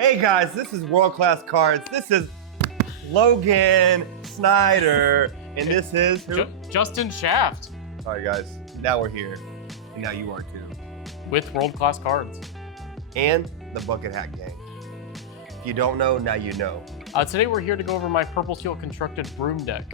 Hey guys, this is World Class Cards. This is Logan Schneider, and this is who? Justin Shaft. All right, guys. Now we're here, and now you are too. With World Class Cards. And the Bucket Hat Gang. If you don't know, now you know. Today we're here to go over my purple steel constructed broom deck.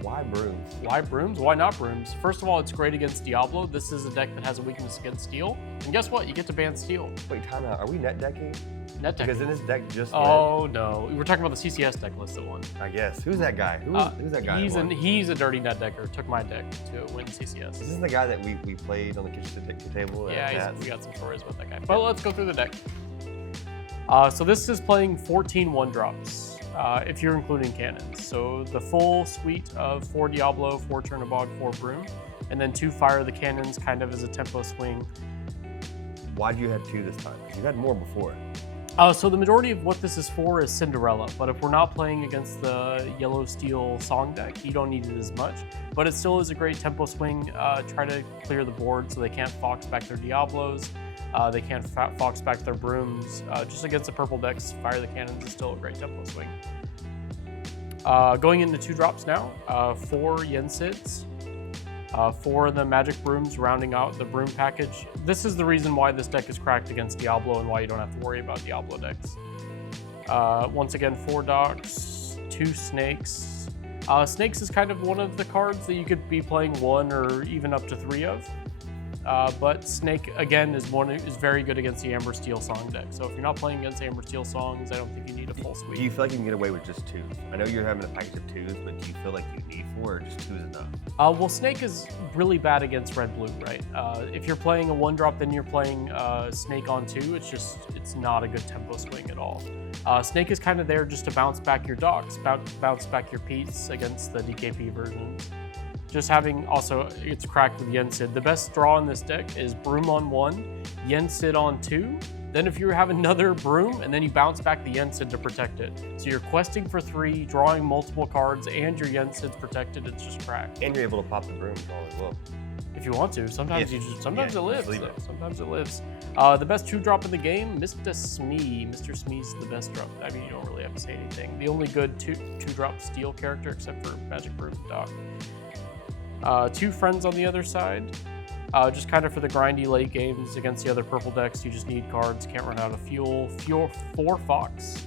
Why brooms? Why brooms? Why not brooms? First of all, it's great against Diablo. This is a deck that has a weakness against steel. And guess what? You get to ban steel. Wait, time out. Are we net decking? Net deck. Because in this deck just Oh, no. We're talking about the CCS deck list that won. I guess. Who's that guy? Who's that guy? He's a dirty net decker. Took my deck to win CCS. Is this the guy that we played on the kitchen table? Yeah, we got some stories about that guy. But let's go through the deck. So this is playing 14 1-drops. If you're including cannons. So the full suite of 4 Diablo, 4 Chernobog, 4 Broom, and then 2 Fire the Cannons kind of as a tempo swing. Why do you have 2 this time? Because you had more before. So the majority of what this is for is Cinderella, but if we're not playing against the yellow steel song deck, you don't need it as much. But it still is a great tempo swing. Try to clear the board so they can't fox back their Diablos. They can't fox back their Brooms. Just against the purple decks, Fire the Cannons is still a great tempo swing. Going into 2 drops now, 4 Yensids, 4 of the Magic Brooms rounding out the Broom package. This is the reason why this deck is cracked against Diablo and why you don't have to worry about Diablo decks. Once again, 4 Docks, 2 Snakes. Snakes is kind of one of the cards that you could be playing 1 or even up to 3 of. But Snake, again, is very good against the Amber Steel Song deck. So if you're not playing against Amber Steel Songs, I don't think you need a full suite. Do you feel like you can get away with just 2s? I know you're having a package of 2s, but do you feel like you need 4 or just 2 is enough? Well, Snake is really bad against red-blue, right? If you're playing a 1-drop, then you're playing Snake on 2. It's not a good tempo swing at all. Snake is kind of there just to bounce back your Docks, bounce back your Peats against the DKP versions. Just having also, it's cracked with Yensid. The best draw in this deck is Broom on 1, Yensid on 2. Then if you have another Broom, and then you bounce back the Yensid to protect it. So you're questing for 3, drawing multiple cards, and your Yensid's protected, it's just cracked. And you're able to pop the Broom draw as well. If you want to. Sometimes it lives. Sometimes it lives. The best 2-drop in the game, Mr. Smee. Mr. Smee's the best drop. I mean, you don't really have to say anything. The only good 2-drop steel character, except for Magic Broom Doc. 2 Friends on the other side, just kind of for the grindy late games against the other purple decks. You just need cards, can't run out of fuel. 4 Fox.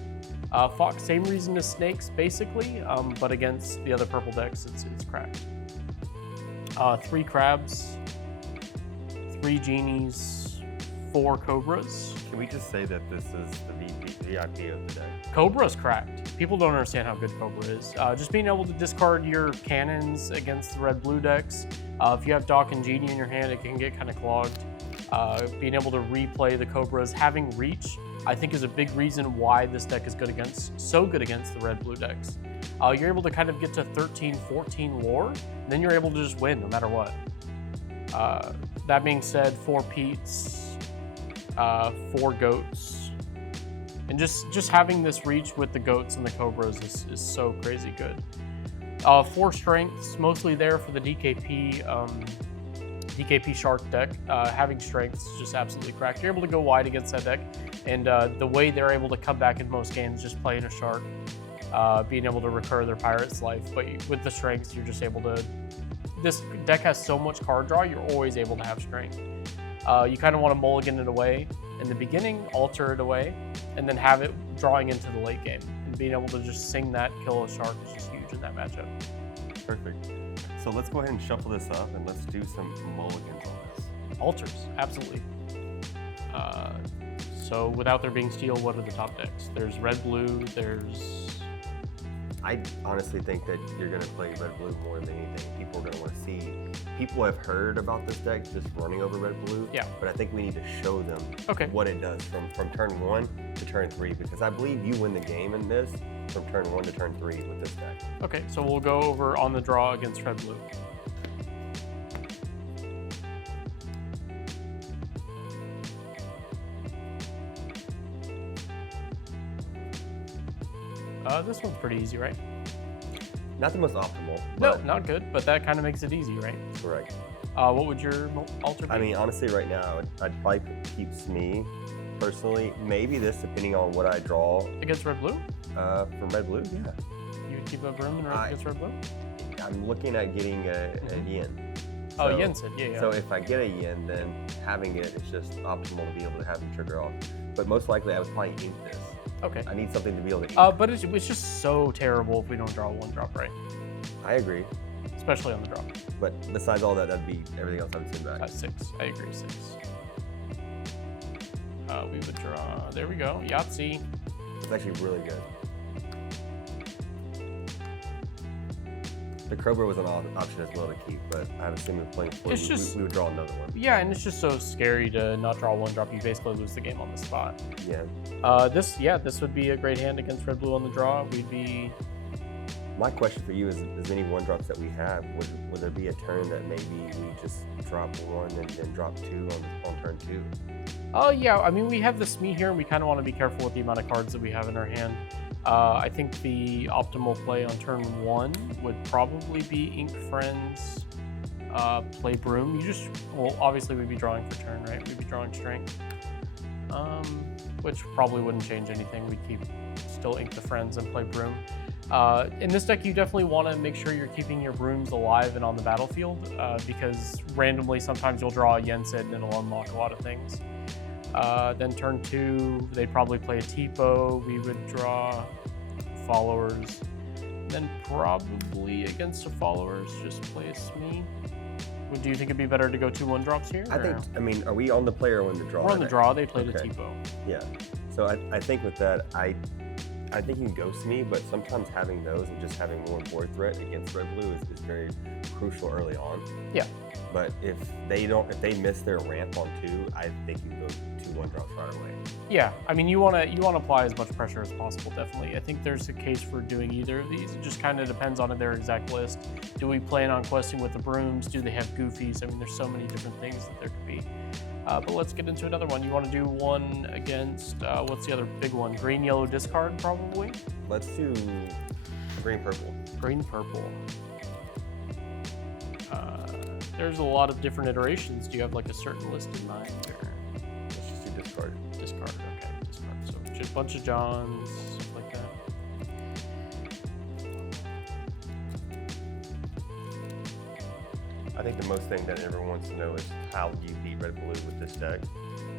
Fox, same reason as Snakes, basically, but against the other purple decks, it's cracked. 3 Crabs, 3 Genies, 4 Cobras. Can we just say that this is the VIP of the deck? Cobra's cracked. People don't understand how good Cobra is. Just being able to discard your cannons against the red-blue decks. If you have Doc and Genie in your hand, it can get kind of clogged. Being able to replay the Cobras, having reach, I think is a big reason why this deck is so good against the red-blue decks. You're able to kind of get to 13, 14 lore, and then you're able to just win no matter what. That being said, 4 Peats, 4 Goats. And just having this reach with the Goats and the Cobras is so crazy good. 4 Strengths, mostly there for the DKP Shark deck. Having Strengths is just absolutely cracked. You're able to go wide against that deck, and the way they're able to come back in most games, just playing a Shark, being able to recur their Pirate's Life. But with the Strengths, you're just able to... This deck has so much card draw, you're always able to have Strength. You kind of want to mulligan it away in the beginning, alter it away, and then have it drawing into the late game. And being able to just sing that kill a Shark is just huge in that matchup. Perfect. So let's go ahead and shuffle this up and let's do some mulligans on this. Alters, absolutely. So without there being steel, what are the top decks? There's red-blue, there's... I honestly think that you're going to play red-blue more than anything. People are going to want to see. People have heard about this deck just running over red-blue. Yeah. But I think we need to show them what it does from turn 1 to turn 3, because I believe you win the game in this from turn 1 to turn 3 with this deck. Okay, so we'll go over on the draw against red-blue. This one's pretty easy, right? Not the most optimal. No, not good, but that kind of makes it easy, right? Correct. What would your alter be? I mean, honestly, right now, I'd probably keep Smee personally, maybe this, depending on what I draw. Against red blue? For red blue, yeah. You would keep a broom and against red blue? I'm looking at getting a yen. Oh, yen set, yeah. So if I get a yen, then having it is just optimal to be able to have them trigger off. But most likely, I would probably ink this. Okay. I need something to be able to ink. But it's just so terrible if we don't draw a 1-drop, right? I agree. Especially on the drop. But besides all that, that'd be everything else I would send back. 6. I agree, 6. We would draw. There we go. Yahtzee. It's actually really good. The Cobra was an option as well to keep, but I have a sim of playing for we would draw another one. Yeah, and it's just so scary to not draw 1-drop. You basically lose the game on the spot. Yeah. This would be a great hand against red blue on the draw. We'd be. My question for you is, as many 1-drops that we have, would there be a turn that maybe we just drop 1 and then drop 2 on turn 2? Oh yeah, I mean we have the Smee here, and we kind of want to be careful with the amount of cards that we have in our hand. I think the optimal play on turn 1 would probably be Ink Friends, play Broom. Well, obviously we'd be drawing for turn, right? We'd be drawing Strength, which probably wouldn't change anything. We'd still Ink the Friends and play Broom. In this deck, you definitely want to make sure you're keeping your Brooms alive and on the battlefield, because randomly sometimes you'll draw a yen set and it'll unlock a lot of things. Then turn 2, they'd probably play a Tipo. We would draw Followers. Then probably against the Followers, just play a Smee. Do you think it'd be better to go 2 1-drops here? I mean, are we on the play or on the draw? We're on the draw. They played a Tipo. Yeah. So I think with that, I think you can go Smee, but sometimes having those and just having more board threat against red blue is very crucial early on. Yeah. But if they miss their ramp on 2, I think you go 2 1-drops right away. Yeah, I mean you want to apply as much pressure as possible. Definitely, I think there's a case for doing either of these. It just kind of depends on their exact list. Do we plan on questing with the Brooms? Do they have Goofies? I mean, there's so many different things that there could be. But let's get into another one. You want to do one against what's the other big one? Green, yellow, discard probably. Let's do green, purple. Green, purple. There's a lot of different iterations. Do you have like a certain list in mind? Or? Let's just do discard. Discard, okay, discard. So just a bunch of Johns, stuff like that. I think the most thing that everyone wants to know is how do you beat red blue with this deck.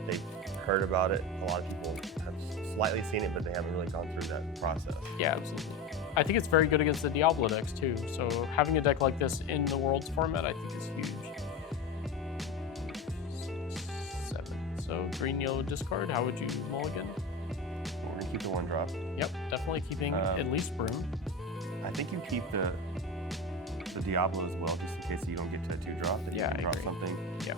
They've heard about it. A lot of people have slightly seen it, but they haven't really gone through that process. Yeah, absolutely. I think it's very good against the Diablo decks too. So having a deck like this in the Worlds format, I think is huge. 6, 7. So green, yellow, discard. How would you mulligan? We're gonna keep the 1-drop. Yep, definitely keeping at least Broom. I think you keep the Diablo as well, just in case you don't get to a 2-drop. That you can drop something. Yeah.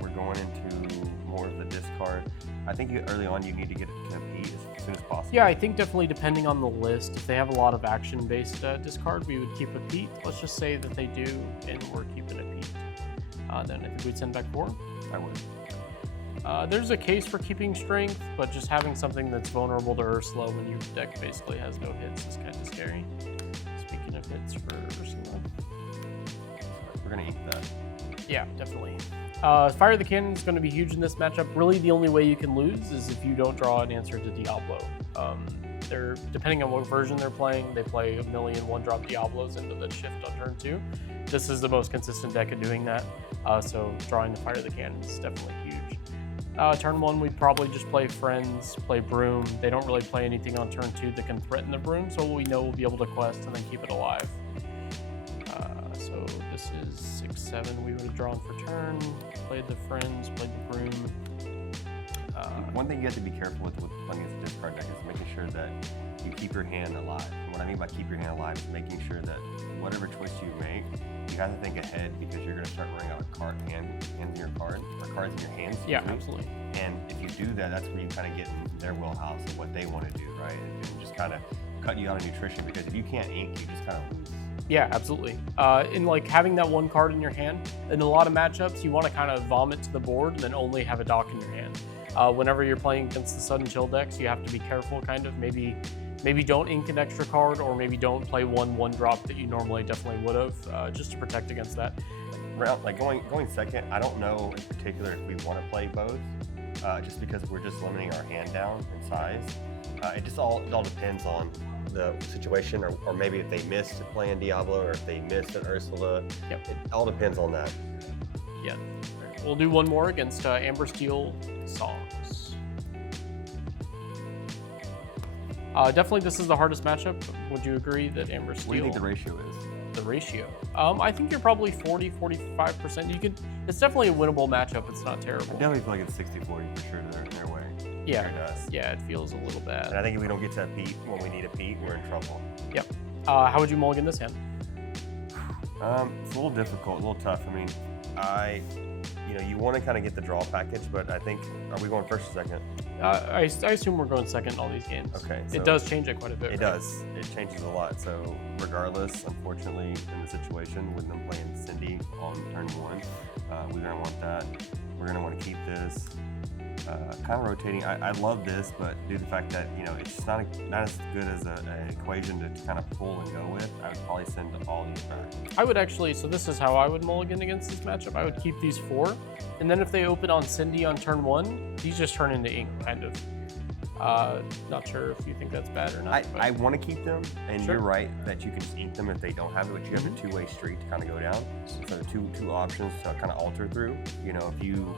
We're going into more of the discard. I think early on you need to get it to Pete as soon as possible. Yeah, I think definitely depending on the list, if they have a lot of action-based discard, we would keep a Pete. Let's just say that they do, and we're keeping a Pete. Then I think we'd send back 4. I would. There's a case for keeping strength, but just having something that's vulnerable to Ursula when your deck basically has no hits is kind of scary. Speaking of hits for Ursula. We're going to ink that. Yeah, definitely. Fire the Cannon is going to be huge in this matchup. Really, the only way you can lose is if you don't draw an answer to Diablo. Depending on what version they're playing, they play a million 1-drop Diablos into the shift on turn 2. This is the most consistent deck at doing that, so drawing the Fire the Cannon is definitely huge. Turn 1, we'd probably just play Friends, play Broom. They don't really play anything on turn 2 that can threaten the Broom, so we know we'll be able to quest and then keep it alive. So this is 6, 7. We would have drawn for turn, played the Friends, played the Broom. One thing you have to be careful with playing against a discard deck is making sure that you keep your hand alive. And what I mean by keep your hand alive is making sure that whatever choice you make, you have to think ahead, because you're going to start running out of hands in your card, or cards in your hands. Yeah, absolutely. And if you do that, that's where you kind of get in their wheelhouse of what they want to do, right? And just kind of cut you out of nutrition, because if you can't ink, you just kind of lose. Yeah, absolutely. In like having that 1 card in your hand, in a lot of matchups, you want to kind of vomit to the board and then only have a dock in your hand. Whenever you're playing against the sudden chill decks, you have to be careful, kind of. Maybe don't ink an extra card, or maybe don't play 1-drop that you normally definitely would have, just to protect against that. Like going second, I don't know in particular if we want to play both. just because we're just limiting our hand down in size. It all depends on the situation, or maybe if they missed playing Diablo, or if they missed an Ursula. Yep. It all depends on that. Yeah. We'll do one more against Amber Steel Songs. Definitely this is the hardest matchup. Would you agree that Amber Steel... What do you think the ratio is? The ratio? I think you're probably 40-45%. It's definitely a winnable matchup. It's not terrible. I definitely feel like it's 60-40 for sure their way. Yeah. It does. Yeah, it feels a little bad. And I think if we don't get to a peat when we need a peat, we're in trouble. Yep. How would you mulligan this hand? It's a little difficult, a little tough. I mean, you want to kind of get the draw package, but I think, are we going first or second? I assume we're going second in all these games. Okay. It does change it quite a bit. It does. It changes a lot. So regardless, unfortunately, in the situation with them playing Cindy on turn 1, we're going to want that. We're going to want to keep this. Kind of rotating. I love this, but due to the fact that it's just not as good as an equation to kind of pull and go with, I would probably send all these back. I would actually, so this is how I would mulligan against this matchup. I would keep these 4, and then if they open on Cindy on turn 1, these just turn into ink, kind of. Not sure if you think that's bad or not. I want to keep them, and Sure. you're right that you can just ink them if they don't have it, but you have a two-way street to kind of go down. So two options to kind of alter through. If you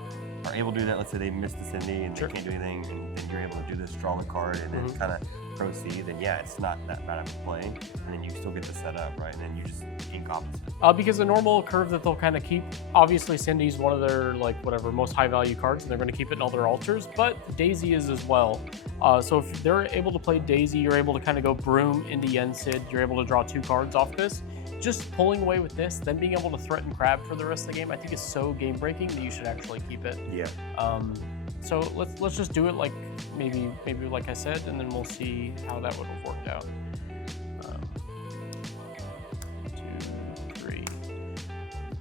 are able to do that, let's say they missed the Cindy and Sure. they can't do anything, and then you're able to do this, draw the card, and then kind of proceed, then yeah, it's not that bad of a play, and then you still get to set up, right? And then you just ink opposite. Because the normal curve that they'll kind of keep, obviously Cindy's one of their most high value cards, and they're going to keep it in all their altars, but Daisy is as well. So if they're able to play Daisy, you're able to kind of go Broom into Yensid, you're able to draw 2 cards off this. Just pulling away with this, then being able to threaten Crab for the rest of the game, I think is so game breaking that you should actually keep it. Yeah. So let's just do it like maybe like I said, and then we'll see how that would have worked out. 2, 3.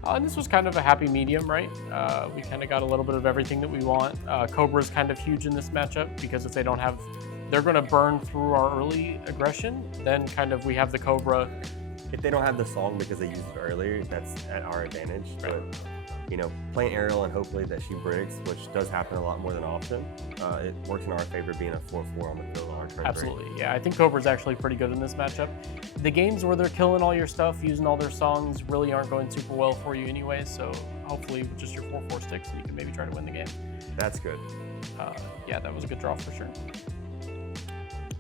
And this was kind of a happy medium, right? We kind of got a little bit of everything that we want. Cobra's kind of huge in this matchup because if they don't have, they're going to burn through our early aggression. Then kind of we have the Cobra. If they don't have the song because they used it earlier, that's at our advantage. Right. But playing Ariel and hopefully that she bricks, which does happen a lot more than often, it works in our favor being a 4-4 on the field on our turn. Absolutely, yeah. I think Cobra's actually pretty good in this matchup. The games where they're killing all your stuff, using all their songs, really aren't going super well for you anyway. So hopefully with just your 4-4 sticks, you can maybe try to win the game. That's good. Yeah, that was a good draw for sure.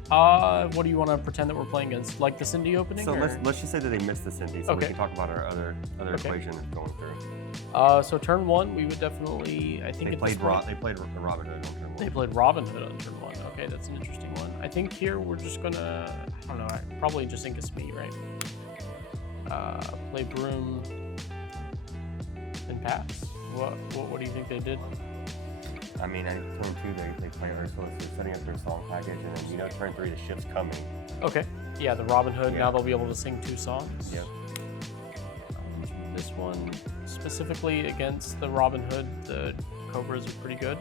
What do you want to pretend that we're playing against? Like the Cindy opening? So or? let's just say that they missed the Cindy, so Okay. we can talk about our other Okay. equation going through. So turn 1, we would definitely, I think They at played this point, they played Robin Hood on turn 1. They played Robin Hood on turn 1. Okay, that's an interesting one. I think here we're just gonna, I don't know, probably just ink a Smee, right? Play Broom and pass. What do you think they did? I mean, at turn 2 they play Ursula, so setting up their song package, and then turn 3 the shift's coming. Okay, yeah, the Robin Hood. Yeah. Now they'll be able to sing 2 songs. Yep. This one specifically against the Robin Hood, the Cobras are pretty good.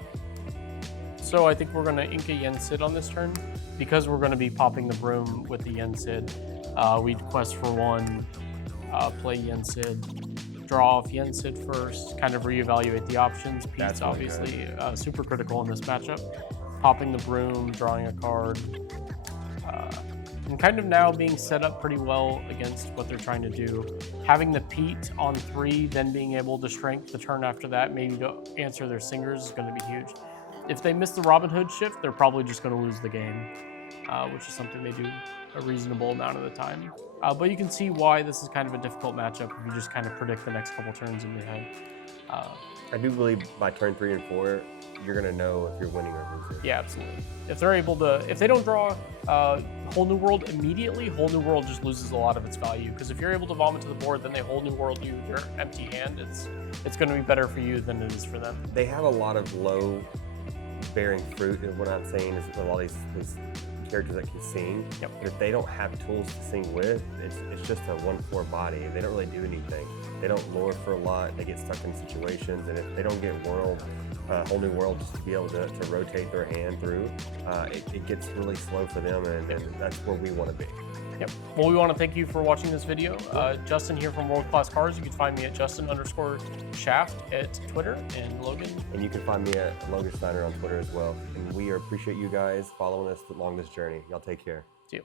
So I think we're going to ink a Yensid on this turn because we're going to be popping the Broom with the Yensid. We'd quest for 1, play Yensid, draw off Yensid first, kind of reevaluate the options. Pete's That's really obviously super critical in this matchup. Popping the Broom, drawing a card, and kind of now being set up pretty well against what they're trying to do. Having the Pete on 3, then being able to strength the turn after that, maybe to answer their singers is going to be huge. If they miss the Robin Hood shift, they're probably just going to lose the game, which is something they do a reasonable amount of the time. But you can see why this is kind of a difficult matchup if you just kind of predict the next couple turns in your head. I do believe by turn 3 and 4, you're gonna know if you're winning or losing. Yeah, absolutely. If they're able to, if they don't draw Whole New World immediately, Whole New World just loses a lot of its value. Because if you're able to vomit to the board, then they Whole New World you your empty hand. It's going to be better for you than it is for them. They have a lot of low bearing fruit, and what I'm saying is a lot of these characters that can sing. Yep. But if they don't have tools to sing with, it's just a 1/4 body. They don't really do anything. They don't lure for a lot. They get stuck in situations, and if they don't get Whole New World just to be able to rotate their hand through, it gets really slow for them, and that's where we want to be. Yep. Well, we want to thank you for watching this video. Justin here from World Class Cards. You can find me at Justin_Shaft at Twitter, and Logan. And you can find me at Logan Schneider on Twitter as well. And we appreciate you guys following us along this journey. Y'all take care. See you.